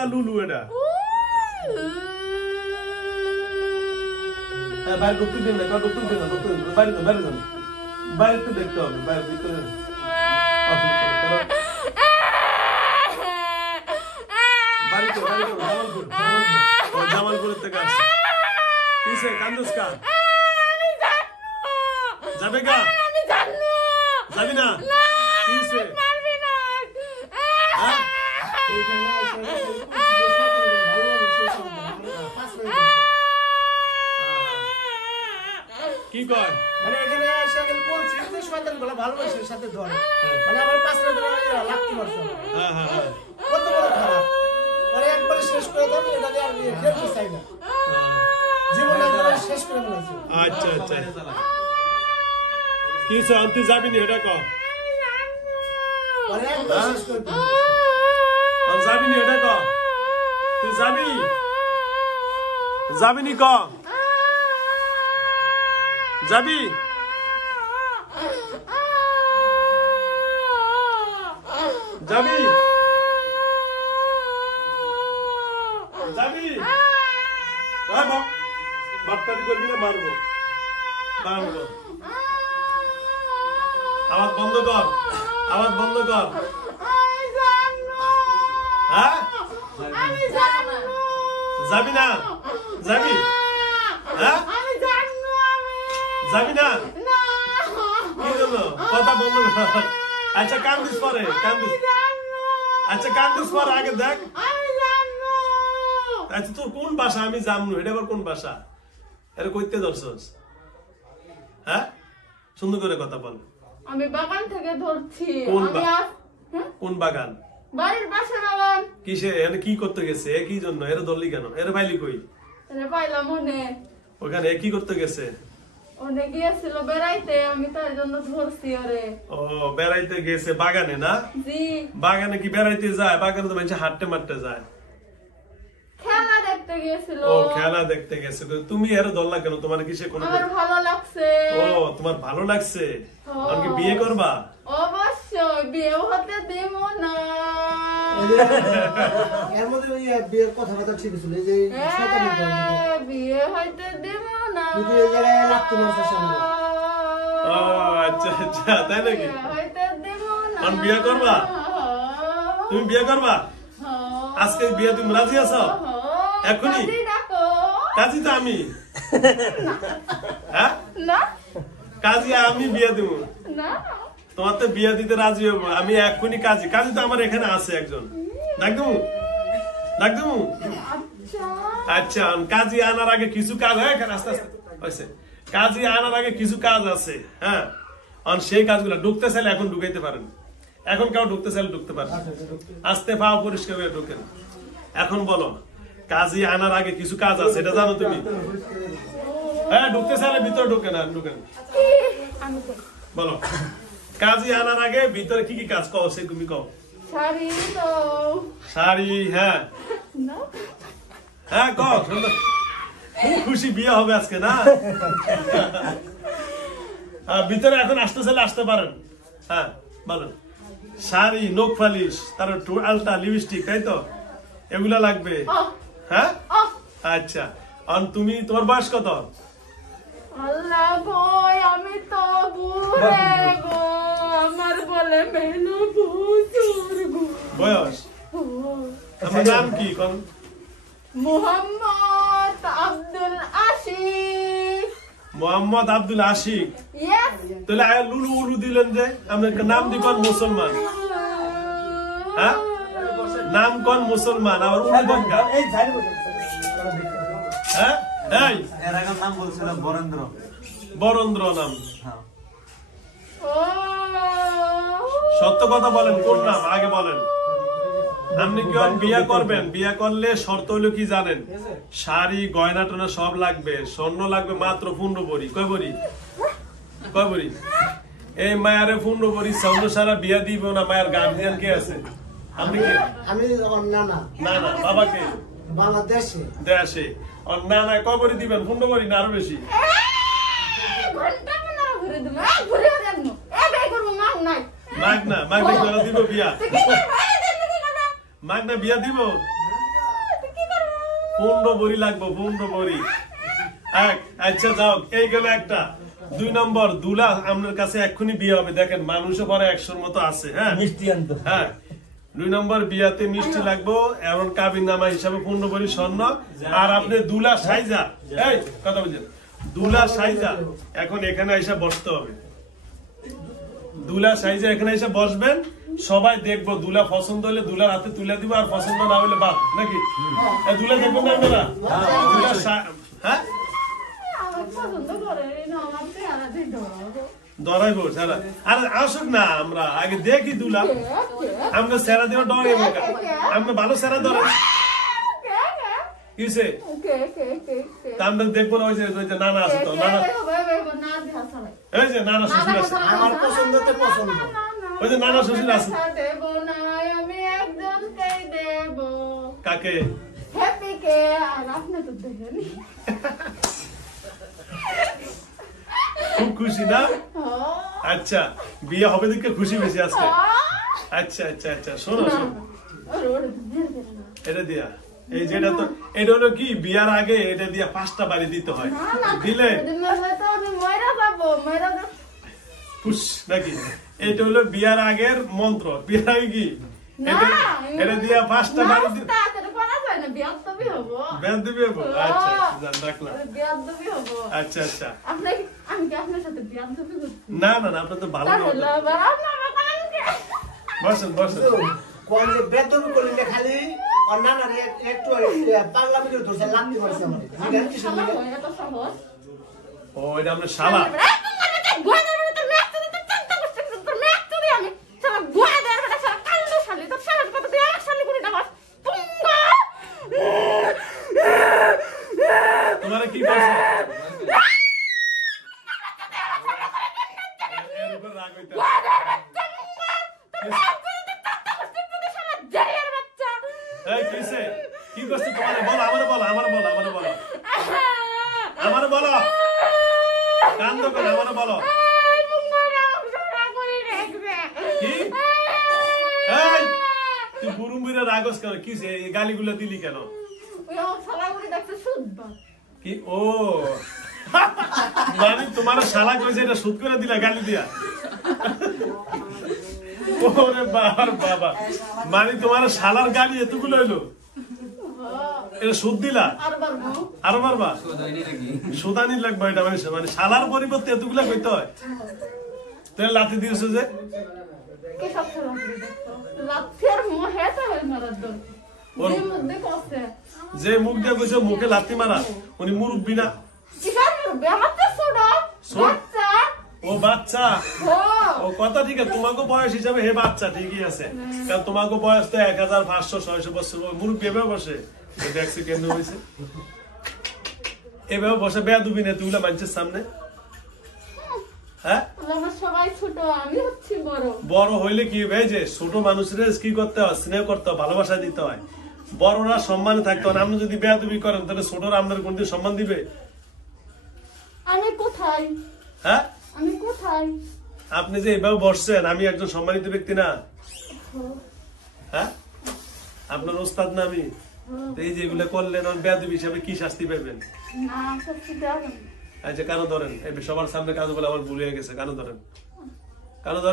না লুলু এটা বাইরে ঢুকতে দিন না ঢুকতে দিন না বাইরে তো বাইরে যান বাইরে তো দেখতে হবে বাইরে ভিতরে জামালপুর থেকে আসছে কিসে কান্দুস কা যাবে কা যাবি না কিসে কি কর মানে এখানে এসে গেল বলছি যে শয়তানগুলো ভালোবাসার সাথে ধরে মানে আমার পাঁচটা ধরে লাগতে পারছে কত বড় খারাপ মানে একবার শেষ করে দাও এটা আর খেলতে চাই না জীবন একবার শেষ করে ফেলেছে আচ্ছা আচ্ছা কি শান্তি যাবি না এটা কর মানে একবার শেষ করে দাও আর যাবি না এটা কর তুই যাবি নি কর যাবি যাবি যাবি বাটপাটি করবি না মারবো মারবো আওয়াজ বন্ধ কর আওয়াজ বন্ধ কর হ্যাঁ যাবি না যাবি হ্যাঁ যাবি না কি জন্য কথা বন্ধ কর আচ্ছা কান্দিস পরে কান্দিস আচ্ছা কান্দিস পরে আগে দেখ আচ্ছা তোর কোন ভাষা আমি জানবো এটা আবার কোন ভাষা এটা কইতে ধরছস হ্যাঁ সুন্দর করে কথা বল আমি বাগান থেকে ধরছি কোন বাগান বাড়ির পাশে বাগান কিসে এনে কি করতে গেছে এ কি জন্য এর ধরলি কেন এর বাইলি কই এর পাইলাম মনে ওখানে কি করতে গেছে ওনে গিয়েছিল বেড়াইতে আমি তার জন্য ধরছি ওরে ও বেড়াইতে গেছে বাগানে না জি বাগানে কি বেড়াইতে যায় বাগানে তো মানুষ হাঁটতে মারতে যায় খেলা দেখতে গিয়েছিল ও খেলা দেখতে গেছে তুমি এর ধরলা কেন তোমার কিসে কোনো আমার ভালো লাগছে ও তোমার ভালো লাগছে আর কি বিয়ে করবা অবশ্যই বিয়ে হতে দেব না এর মধ্যে ওই বিয়ের কথাবার্তা ঠিক ছিল এই যে শয়তানি করে বিয়ে হতে দেব না যদি এই জায়গায় লাগতে মারছে সামনে ও আচ্ছা আচ্ছা তাই নাকি হতে দেব না আর বিয়ে করবা তুমি বিয়ে করবা আজকে বিয়ে তুমি রাজি আছো এখনই কাজী তো আমি হ্যাঁ না কাজী আমি বিয়ে দেবো না তোমার তো বিয়ে দিতে রাজি হবো আমি এখনই কাজী কাজী তো আমার এখানে আছে একজন ডাক দেবো ডাক দেবো আচ্ছা কাজী আনার আগে কিছু কাজ হয় আস্তে আস্তে হয়েছে কাজী আনার আগে কিছু কাজ আছে হ্যাঁ সেই কাজগুলো ঢুকতে চাইলে এখন ঢুকাইতে পারেন এখন কেউ ঢুকতে চাইলে ঢুকতে পারেন আস্তে পাও পরিষ্কার করে ঢুকেন এখন বলো কাজী আনার আগে কিছু কাজ আছে এটা জানো তুমি হ্যাঁ ঢুকতে চাইলে ভিতরে ঢুকেন আর ঢুকেন বলো কাজী আনার আগে ভিতরে কি কি কাজ কও সে তুমি কও শাড়ি তো শাড়ি হ্যাঁ হ্যাঁ কও সুন্দর খুব খুশি বিয়ে হবে আজকে না ভিতরে এখন আসতে চাইলে আসতে পারেন হ্যাঁ বলেন শাড়ি নখ পালিশ তারপর আলতা লিপস্টিক তাই তো এগুলা লাগবে হ্যাঁ আচ্ছা আর তুমি তোমার বয়স কত আল্লাহ গো আমি তো বুড়ে গো আমার বলে মেনু বুঝুর গো বয়স তোমার নাম কি কোন মোহাম্মদ আব্দুল আশিক মোহাম্মদ আব্দুল আশিক ইয়েস তাহলে আয়া লুলু উলু দিলেন যে আপনার নাম দিবেন মুসলমান হ্যাঁ নাম কোন মুসলমান আবার উলু বঙ্গা এই ঝাড়ি বসে হ্যাঁ এই এর আগে নাম বলছিল বরেন্দ্র বরেন্দ্র নাম হ্যাঁ সত্য কথা বলেন কোন নাম আগে বলেন আপনি কি বিয়ে করবেন বিয়ে করলে শর্ত হলো কি জানেন শাড়ি গয়না টনা সব লাগবে স্বর্ণ লাগবে মাত্র 15 ভরি কয় ভরি কয় ভরি এই মায়ের 15 ভরি স্বর্ণ সারা বিয়ে দিব না মায়ের গার্জিয়ান কে আছে আপনি কি আমি আমার নানা না না বাবাকে বাংলাদেশে দেশে আর না না কয় ভরি দিবেন 15 ভরি না আরো বেশি ঘন্টা না ঘুরে দিল ঘুরে দেন এ বে করব মাগ নাই মাগ না দিব বিয়া মাগ না বিয়া দিব 15 ভরি লাগবে, 15 ভরি। আচ্ছা যাও, এই গেল একটা। 2 নম্বর, দুলা আপনার কাছে এক্ষুনি বিয়ে হবে। দেখেন মানুষও পরে 100-র মতো আছে। হ্যাঁ মিষ্টি আনতো। হ্যাঁ, 2 নম্বর বিয়াতে মিষ্টি লাগবো, এবং কাবিন নামা হিসাবে 15 ভরি স্বর্ণ। আর আপনি দুলা সাইজা, এই কথা বলছেন, দুলা সাইজা এখন এখানে এসে বসতে হবে। দুলা সাইজা এখানে এসে বসবেন, সবাই দেখবো। দুলা পছন্দ হলে দুলার হাতে তুলে দিব, আর পছন্দ না হলে বাদ, নাকি? দুলা দেখবেন না আপনারা? দুলা হ্যাঁ আমার পছন্দ করে না, আমার চেহারা দিয়ে ধরো। ধরাইবো সারা। আর আসুক না, আমরা আগে দেখি দুলা। আমরা সেরা দিব ডরে, আমরা ভালো সেরা ধরেন কিসে আমরা দেখবো না। ওই যে নানা আছে তো, নানা, এই যে নানা শ্বশুর আছে, আমার পছন্দতে পছন্দ। ওই যে নানা শ্বশুর আছে। আমি একজনকেই দেব। কাকে? হ্যাপিকে। আর আপনি তো দেখেনি। খুব খুশি না? আচ্ছা, বিয়ে হবে দেখে খুশি বেশি আজকে। আচ্ছা আচ্ছা আচ্ছা, শোনো শোনো, এটা দিয়া, এই যেটা তো, এটা হলো কি, বিয়ার আগে এটা দিয়া 5টা বাড়ি দিতে হয়। দিলে খুশ নাকি? এটা হলো বিয়ার আগের মন্ত্র। বিয়ার আগে কি এটা দিয়া 5টা বাড়ি দিতে বেয়াদবি হবো। আচ্ছা রাখলাম। আচ্ছা আচ্ছা, না না না, আপনার তো ভালো না। বসেন বসেন। কোন যে বেতন করলে খালি অন্যান্য একটু পার্লামেন্টে ধরছে লাগতে পারছে আমার। আমি জানি কি শুনি। ও এটা আপনার শালা। তোমার কি করছে? এর উপর রাগ হইতে এই কিসে কি করছে তোমার? বলো, আমারে বলো, আমারে বলো, আমারে বলো, আমারে বলো, কান্দ করে আমারে বলো। কি? এই তুই বুরুম্বিরে রাগস কেন? কিসে এই গালিগুলো দিলি কেন? কি? ও মানে তোমার শালা কইছে এটা সুদ করে দিলা গালি দিয়া? ওরে বাবা, মানে তোমার শালার গালি এতগুলো হইলো? এটা সুদ দিলা? আরো বারবা সুদানি লাগবে এটা, মানে শালার পরিবর্তে এতগুলা কইতে হয়? তাহলে লাথি দিয়েছো যে? যে মুখ দিয়ে কইছো মুখে লাথি মারা, উনি মুরব্বী না? ও বাচ্চা, ও কথা ঠিক আছে। তোমাকে বয়স হিসাবে হে বাচ্চা ঠিকই আছে, কারণ তোমাকে বয়স তো 1500-600 বছর। মুরব্বী এভাবে বসে দেখছি কেন হয়েছে, এভাবে বসে বেয়াদবি না তুইলা মানুষের সামনে। হ্যাঁ সবাই ছোট, আমি হচ্ছি বড়। বড় হইলে কি হবে? যে ছোট মানুষের কি করতে হয়? স্নেহ করতে হয়, ভালোবাসা দিতে হয়। বড়রা সম্মানে থাকতে হয়। আপনি যদি বেয়াদবি করেন তাহলে ছোটরা আপনার কোনদিন সম্মান দিবে? আমি কোথায়? হ্যাঁ আমি কোথায়? আপনি যে এভাবে বসছেন, আমি একজন সম্মানিত ব্যক্তি না? হ্যাঁ আপনার ওস্তাদ না আমি? এই যে এগুলো করলেন, বেয়াদবি হিসাবে কি শাস্তি পাবেন? না সত্যি দেবেন। আচ্ছা কেন ধরেন? এই সবার সামনে কাজ বলে আমার ভুল হয়ে গেছে, কেন ধরেন? কেন ধরেন?